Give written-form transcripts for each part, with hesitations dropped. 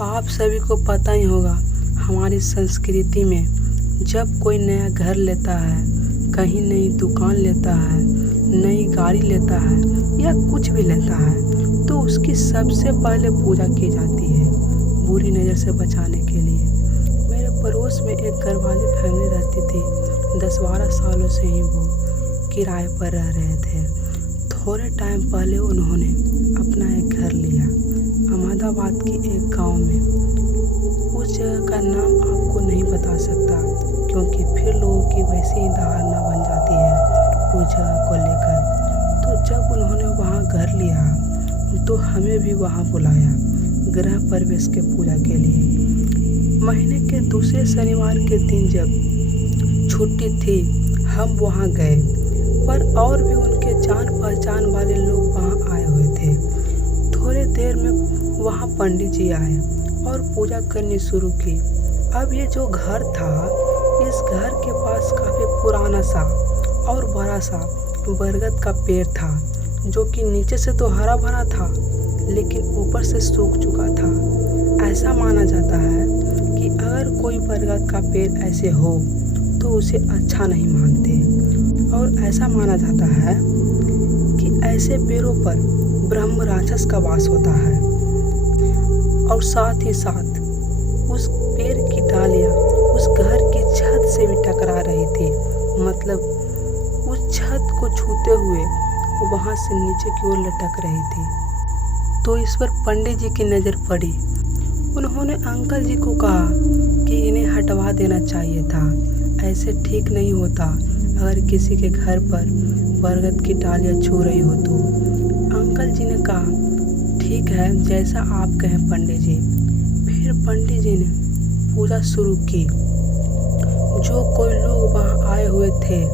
आप सभी को पता ही होगा, हमारी संस्कृति में जब कोई नया घर लेता है, कहीं नई दुकान लेता है, नई गाड़ी लेता है या कुछ भी लेता है, तो उसकी सबसे पहले पूजा की जाती है बुरी नज़र से बचाने के लिए। मेरे पड़ोस में एक घरवाली फैमिली रहती थी। 10-12 सालों से ही वो किराए पर रह रहे थे। थोड़े टाइम पहले उन्होंने अपना एक घर लिया अहमदाबाद की एक गांव में। उस जगह का नाम आपको नहीं बता सकता, क्योंकि फिर लोगों की वैसी ही धारणा बन जाती है उस जगह को लेकर। तो जब उन्होंने वहां घर लिया तो हमें भी वहां बुलाया गृह प्रवेश के पूजा के लिए। महीने के दूसरे शनिवार के दिन जब छुट्टी थी, हम वहां गए, पर और भी उनके जान पहचान वाले लोग वहां आए हुए थे। थोड़े देर में वहां पंडित जी आए और पूजा करनी शुरू की। अब ये जो घर था, इस घर के पास काफ़ी पुराना सा और बड़ा सा बरगद का पेड़ था, जो कि नीचे से तो हरा भरा था लेकिन ऊपर से सूख चुका था। ऐसा माना जाता है कि अगर कोई बरगद का पेड़ ऐसे हो तो उसे अच्छा नहीं मानते, और ऐसा माना जाता है कि ऐसे पेड़ों पर ब्रह्म राक्षस का वास होता है। और साथ ही साथ उस पेड़ की डालियाँ उस घर की छत से भी टकरा रही थी, मतलब उस छत को छूते हुए वो वहाँ से नीचे की ओर लटक रही थी। तो इस पर पंडित जी की नज़र पड़ी। उन्होंने अंकल जी को कहा कि इन्हें हटवा देना चाहिए था, ऐसे ठीक नहीं होता अगर किसी के घर पर बरगद की डालियाँ छू रही हो तो। अंकल जी ने कहा, ठीक है, जैसा आप कहें पंडित जी। फिर पंडित जी ने पूजा शुरू की। जो कोई लोग वहाँ आए हुए थे,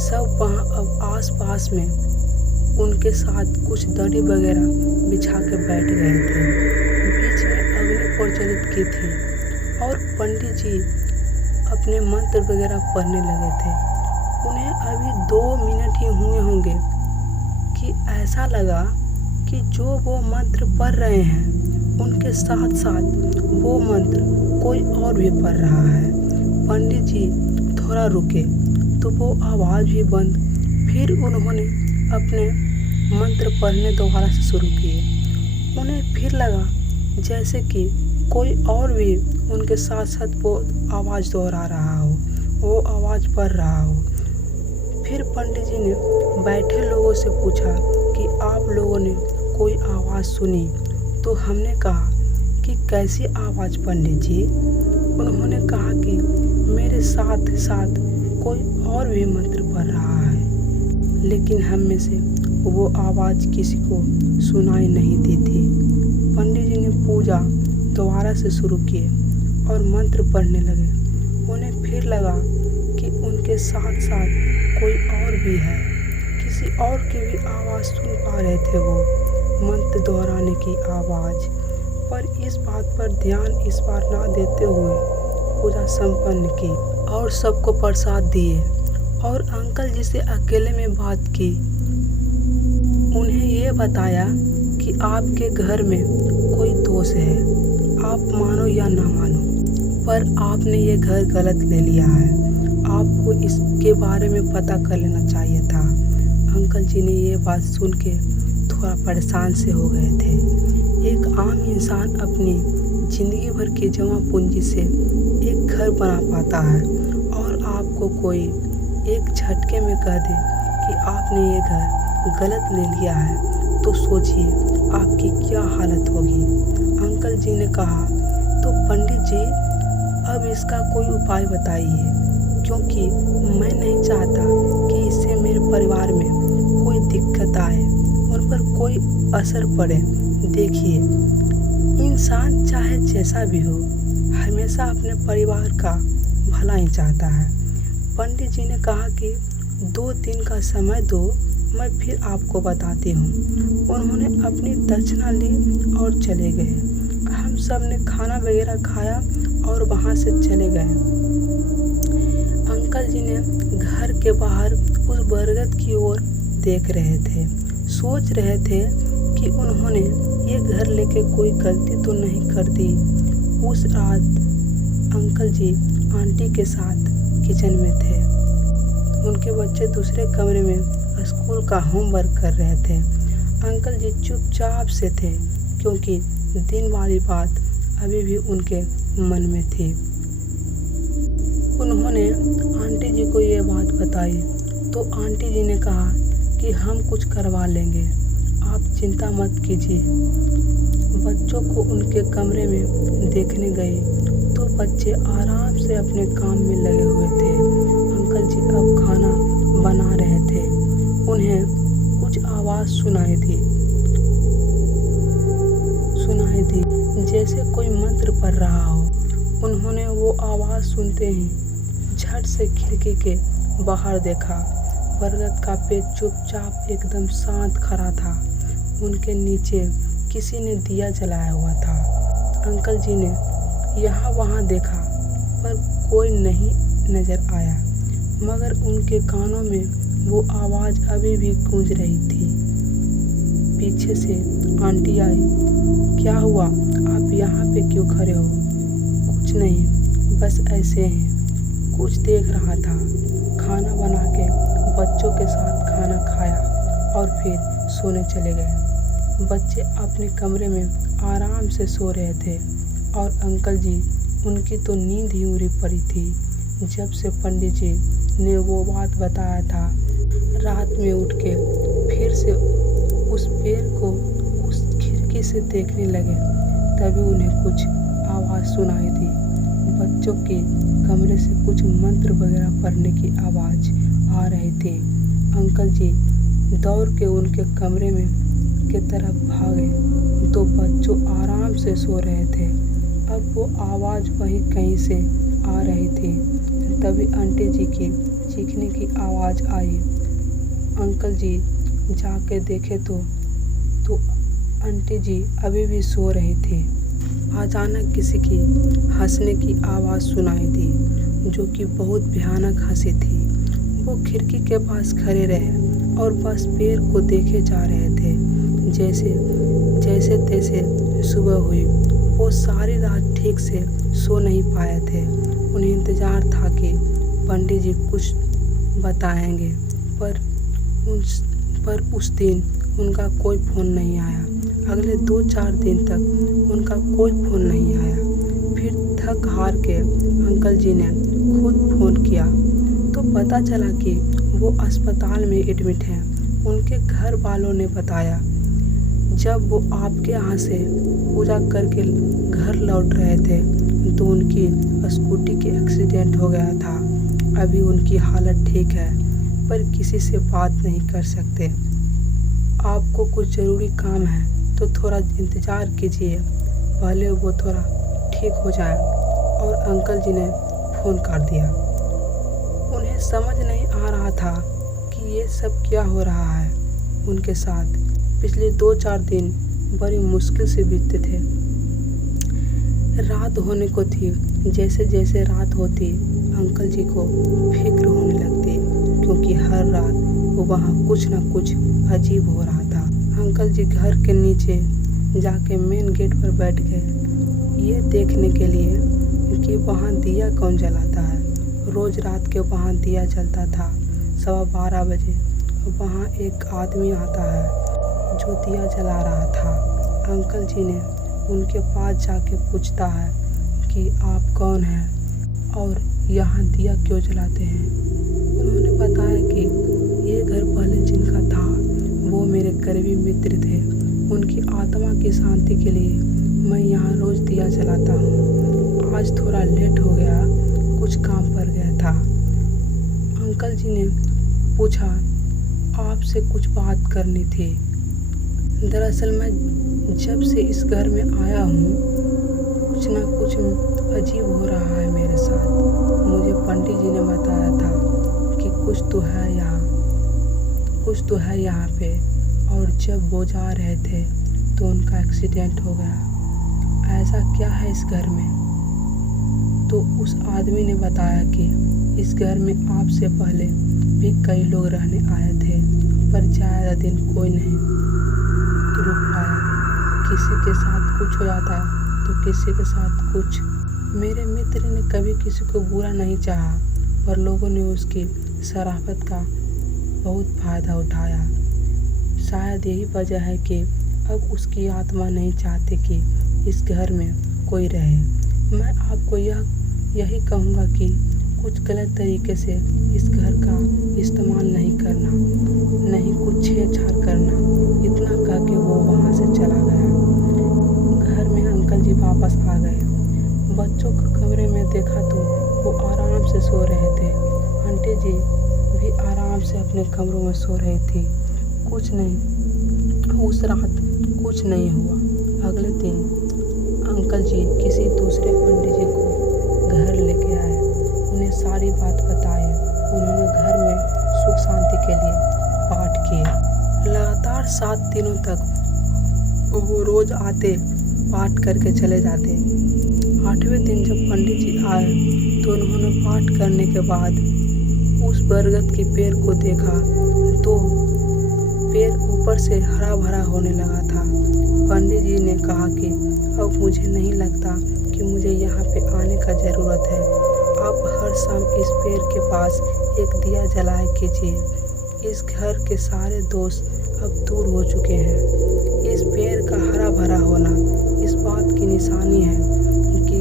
सब वहाँ अब आस-पास में उनके साथ कुछ दरी वगैरह बिछा के बैठ गए थे। बीच में अग्नि प्रज्वलित की थी और पंडित जी अपने मंत्र वगैरह पढ़ने लगे थे। उन्हें अभी 2 मिनट ही हुए होंगे कि ऐसा लगा कि जो वो मंत्र पढ़ रहे हैं, उनके साथ साथ वो मंत्र कोई और भी पढ़ रहा है। पंडित जी थोड़ा रुके तो वो आवाज़ भी बंद। फिर उन्होंने अपने मंत्र पढ़ने दोबारा से शुरू किए। उन्हें फिर लगा जैसे कि कोई और भी उनके साथ साथ वो आवाज़ दोहरा रहा हो, वो आवाज़ पढ़ रहा हो। फिर पंडित जी ने बैठे लोगों से पूछा कि आप लोगों ने कोई आवाज़ सुनी? तो हमने कहा कि कैसी आवाज़ पंडित जी? उन्होंने कहा कि मेरे साथ साथ कोई और भी मंत्र पढ़ रहा है, लेकिन हम में से वो आवाज़ किसी को सुनाई नहीं दी थी। पंडित जी ने पूजा दोबारा से शुरू किए और मंत्र पढ़ने लगे। उन्हें फिर लगा कि उनके साथ साथ कोई और भी है, किसी और की भी आवाज़ सुन पा रहे थे वो मंत्र दोहराने की आवाज़। पर इस बात पर ध्यान इस बार ना देते हुए पूजा संपन्न की और सबको प्रसाद दिए और अंकल जी से अकेले में बात की। उन्हें ये बताया कि आपके घर में कोई दोष है, आप मानो या ना मानो, पर आपने ये घर गलत ले लिया है, आपको इसके बारे में पता कर लेना चाहिए था। अंकल जी ने ये बात सुन के थोड़ा परेशान से हो गए थे। एक आम इंसान अपनी ज़िंदगी भर की जमा पूंजी से एक घर बना पाता है, और आपको कोई एक झटके में कह दे कि आपने ये घर गलत ले लिया है, तो सोचिए आपकी क्या हालत होगी। अंकल जी ने कहा, तो पंडित जी अब इसका कोई उपाय बताइए, क्योंकि मैं नहीं चाहता कि इससे मेरे परिवार में कोई दिक्कत आए, उन पर कोई असर पड़े। देखिए, इंसान चाहे जैसा भी हो, हमेशा अपने परिवार का भला ही चाहता है। पंडित जी ने कहा कि 2 दिन का समय दो, मैं फिर आपको बताती हूँ। उन्होंने अपनी दक्षिणा ली और चले गए। हम सब ने खाना वगैरह खाया और वहाँ से चले गए। अंकल जी ने घर के बाहर उस बरगद की ओर देख रहे थे, सोच रहे थे कि उन्होंने ये घर लेके कोई गलती तो नहीं कर दी। उस रात अंकल जी आंटी के साथ किचन में थे। उनके बच्चे दूसरे कमरे में स्कूल का होमवर्क कर रहे थे। अंकल जी चुपचाप से थे क्योंकि दिन वाली बात अभी भी उनके मन में थी। उन्होंने आंटी जी को ये बात बताई तो आंटी जी ने कहा कि हम कुछ करवा लेंगे, आप चिंता मत कीजिए। बच्चों को उनके कमरे में देखने गई तो बच्चे आराम से अपने काम में लगे हुए थे। अंकल जी अब खाना बना रहे थे। उन्हें कुछ आवाज़ सुनाई दी जैसे कोई मंत्र पढ़ रहा हो। उन्होंने वो आवाज़ सुनते ही झट से खिड़की के बाहर देखा। बरगद का पेड़ चुपचाप एकदम शांत खड़ा था। उनके नीचे किसी ने दिया जलाया हुआ था। अंकल जी ने यहाँ वहाँ देखा पर कोई नहीं नज़र आया, मगर उनके कानों में वो आवाज़ अभी भी गूंज रही थी। पीछे से आंटी आई। क्या हुआ, आप यहाँ पे क्यों खड़े हो? कुछ नहीं, बस ऐसे ही कुछ देख रहा था। खाना बना के बच्चों के साथ खाना खाया और फिर सोने चले गए। बच्चे अपने कमरे में आराम से सो रहे थे और अंकल जी उनकी तो नींद ही उड़ी पड़ी थी। जब से पंडित जी ने वो बात बताया था, रात में उठ के फिर से उस पेड़ को उस खिड़की से देखने लगे, तभी उन्हें कुछ आवाज़ सुनाई दी। बच्चों के कमरे से कुछ मंत्र वगैरह पढ़ने की आवाज़ आ रही थी। अंकल जी दौड़ के उनके कमरे में की तरफ भागे तो बच्चों आराम से सो रहे थे। अब वो आवाज़ वहीं कहीं से आ रही थी। तभी आंटी जी की चीखने की आवाज़ आई। अंकल जी जाके देखे तो आंटी जी अभी भी सो रही थी। अचानक किसी की हंसने की आवाज़ सुनाई दी, जो कि बहुत भयानक हंसी थी। वो खिड़की के पास खड़े रहे और बस पेड़ को देखे जा रहे थे। जैसे तैसे सुबह हुई। वो सारी रात ठीक से सो नहीं पाए थे। उन्हें इंतज़ार था कि पंडित जी कुछ बताएंगे, पर उस दिन उनका कोई फ़ोन नहीं आया। अगले 2-4 दिन तक उनका कोई फ़ोन नहीं आया। फिर थक हार के अंकल जी ने खुद फ़ोन किया तो पता चला कि वो अस्पताल में एडमिट हैं। उनके घर वालों ने बताया, जब वो आपके यहाँ से पूजा करके घर लौट रहे थे तो उनकी स्कूटी के एक्सीडेंट हो गया था। अभी उनकी हालत ठीक है, पर किसी से बात नहीं कर सकते। आपको कुछ ज़रूरी काम है तो थोड़ा इंतज़ार कीजिए, पहले वो थोड़ा ठीक हो जाए। और अंकल जी ने फ़ोन कर दिया। उन्हें समझ नहीं आ रहा था कि ये सब क्या हो रहा है उनके साथ। पिछले 2-4 दिन बड़ी मुश्किल से बीतते थे। रात होने को थी। जैसे जैसे रात होती अंकल जी को फिक्र होने लगती, क्योंकि हर रात वो वहाँ कुछ न कुछ अजीब हो रहा था। अंकल जी घर के नीचे जाके मेन गेट पर बैठ गए, ये देखने के लिए कि वहाँ दिया कौन जलाता है। रोज़ रात के वहाँ दिया जलता था। 12:15 बजे वहाँ एक आदमी आता है जो दिया जला रहा था। अंकल जी ने उनके पास जाके पूछता है कि आप कौन हैं और यहाँ दिया क्यों जलाते हैं। उन्होंने बताया कि ये घर पहले जिनका था वो मेरे करीबी मित्र थे। उनकी आत्मा की शांति के लिए मैं यहाँ रोज़ दिया जलाता हूँ। आज थोड़ा लेट हो गया, कुछ काम पड़ गया था। अंकल जी ने पूछा, आपसे कुछ बात करनी थी। दरअसल मैं जब से इस घर में आया हूँ कुछ ना कुछ अजीब हो रहा है मेरे साथ। मुझे पंडित जी ने बताया था कि कुछ तो है यहाँ पे, और जब वो जा रहे थे तो उनका एक्सीडेंट हो गया। ऐसा क्या है इस घर में? तो उस आदमी ने बताया कि इस घर में आपसे पहले भी कई लोग रहने आए थे, पर ज़्यादा दिन कोई नहीं रुक किसी के साथ कुछ हो जाता है तो किसी के साथ कुछ। मेरे मित्र ने कभी किसी को बुरा नहीं चाहा, पर लोगों ने उसकी शराफत का बहुत फ़ायदा उठाया। शायद यही वजह है कि अब उसकी आत्मा नहीं चाहती कि इस घर में कोई रहे। मैं आपको यही कहूँगा कि कुछ गलत तरीके से इस घर का इस्तेमाल नहीं करना, नहीं कुछ छेड़छाड़ करना। इतना कह के वो वहाँ से चला गया। घर में अंकल जी वापस आ गए। बच्चों के कमरे में देखा तो वो आराम से सो रहे थे। आंटी जी भी आराम से अपने कमरों में सो रही थी। कुछ नहीं, उस रात कुछ नहीं हुआ। अगले दिन अंकल जी किसी दूसरे पंडित जी को घर लेके आए। उन्हें सारी बात बताई। उन्होंने घर में सुख शांति के लिए पाठ किए। लगातार 7 दिनों तक वो रोज आते, पाठ करके चले जाते। 8वें दिन जब पंडित जी आए तो उन्होंने पाठ करने के बाद उस बरगद के पेड़ को देखा तो पेड़ ऊपर से हरा भरा होने लगा था। पंडित जी ने कहा कि अब मुझे नहीं लगता कि मुझे यहाँ पे आने का ज़रूरत है। आप हर शाम इस पेड़ के पास एक दिया जलाया कीजिए। इस घर के सारे दोष अब दूर हो चुके हैं। इस पेड़ का हरा भरा होना इस बात की निशानी है कि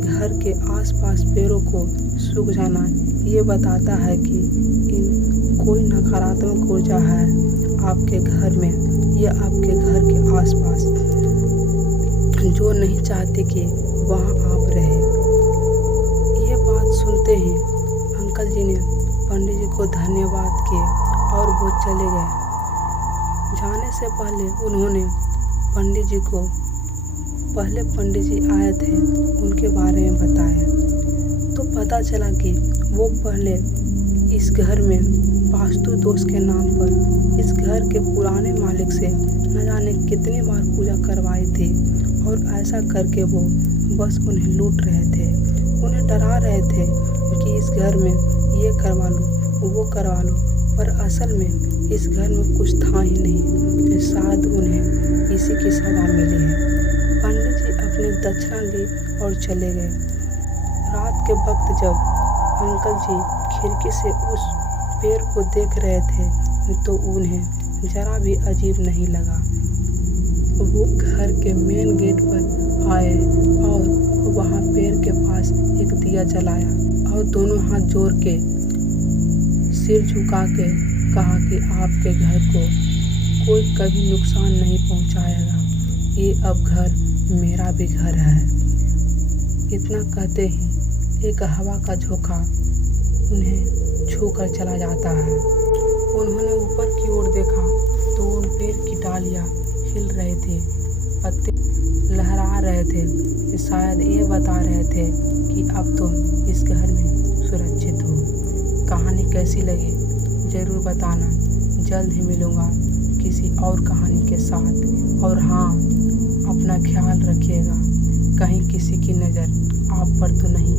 घर के आसपास पेड़ों को सूख जाना ये बताता है कि कोई नकारात्मक ऊर्जा है आपके घर में या आपके घर के आसपास, जो नहीं चाहते कि वहाँ आप रहे। ये बात सुनते ही अंकल जी ने पंडित जी को धन्यवाद किए और वो चले गए। जाने से पहले उन्होंने पंडित जी को पहले पंडित जी आए थे उनके बारे में बताया तो पता चला कि वो पहले इस घर में वास्तु दोष के नाम पर इस घर के पुराने मालिक से न जाने कितनी बार पूजा करवाई थी और ऐसा करके वो बस उन्हें लूट रहे थे, उन्हें डरा रहे थे कि इस घर में ये करवा लो वो करवा लो, पर असल में इस घर में कुछ था ही नहीं। शायद उन्हें इसी की सजा मिली है। पंडित जी अपनी दक्षिणा ली और चले गए। रात के वक्त जब अंकल जी खिड़की से उस पेड़ को देख रहे थे तो उन्हें जरा भी अजीब नहीं लगा। वो घर के मेन गेट पर आए और वहाँ पेड़ के पास एक दिया जलाया और दोनों हाथ जोड़ के सिर झुका के कहा कि आपके घर को कोई कभी नुकसान नहीं पहुँचाएगा। ये अब घर मेरा भी घर है। इतना कहते ही एक हवा का झोंका उन्हें छूकर चला जाता है। उन्होंने ऊपर की ओर देखा तो उन पेड़ की डालियाँ हिल रही थी, पत्ते लहरा रहे थे। शायद ये बता रहे थे कि अब तुम इस घर में सुरक्षित हो। कहानी कैसी लगी ज़रूर बताना। जल्द ही मिलूँगा किसी और कहानी के साथ। और हाँ, अपना ख्याल रखिएगा, कहीं किसी की नज़र आप पर तो नहीं